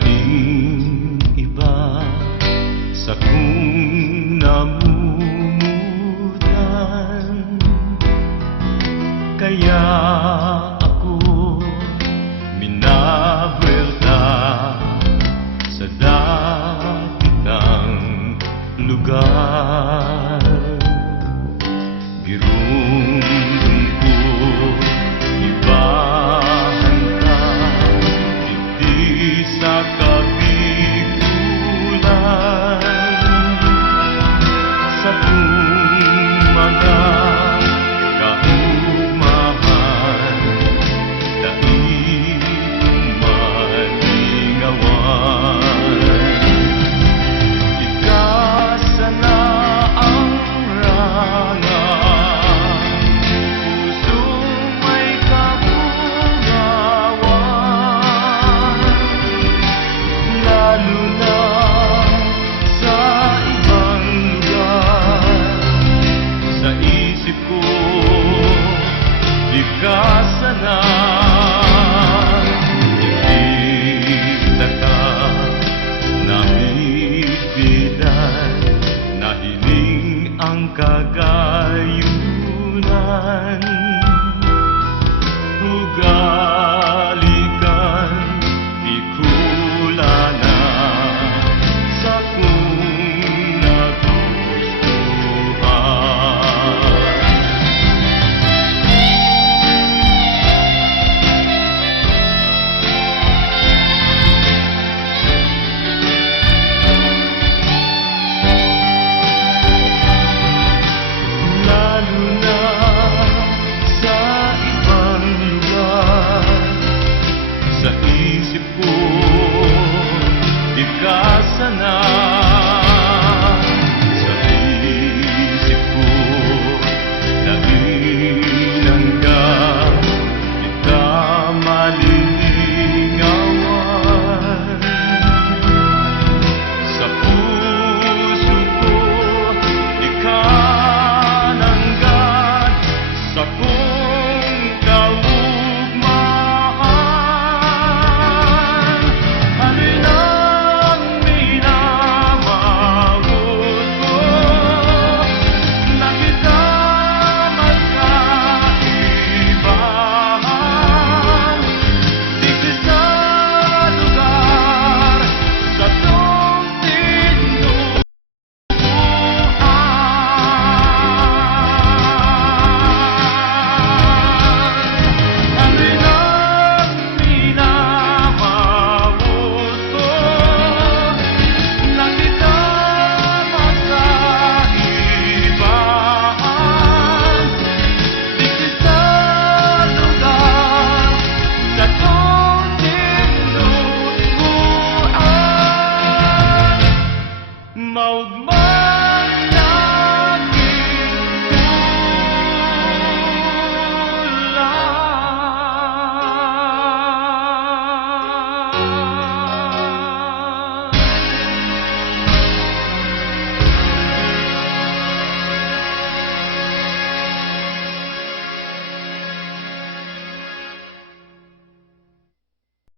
laing iba sa kung namumutan. Kaya ako minabuelta sa dakitang lugar. Birumdum ko ibahan ka diti sa kabigulan, sa kung mga kaugmahan dait malingawan. Ikasa na ang rangan, pusong may kabugawan, lalo na sa ibang lugar. Sa isip ko, ikasa na nahiling ang kagayunan. Hugalikan di kulanan sa kung nagustuhan. Lalo na sa ibang lugar. Sa isip ko, ikasa na. Sa isip ko, nainangga kita malilingawan. Sa puso ko, ikananggad sa kung kaugmahan. Halinang minamahal ko na kita magkaibahan. Dito sa lugar sa tong tinduhan. Halinang minamahal ko na kita magkaibahan. Dito sa lugar sa tong tinduhan. Maugma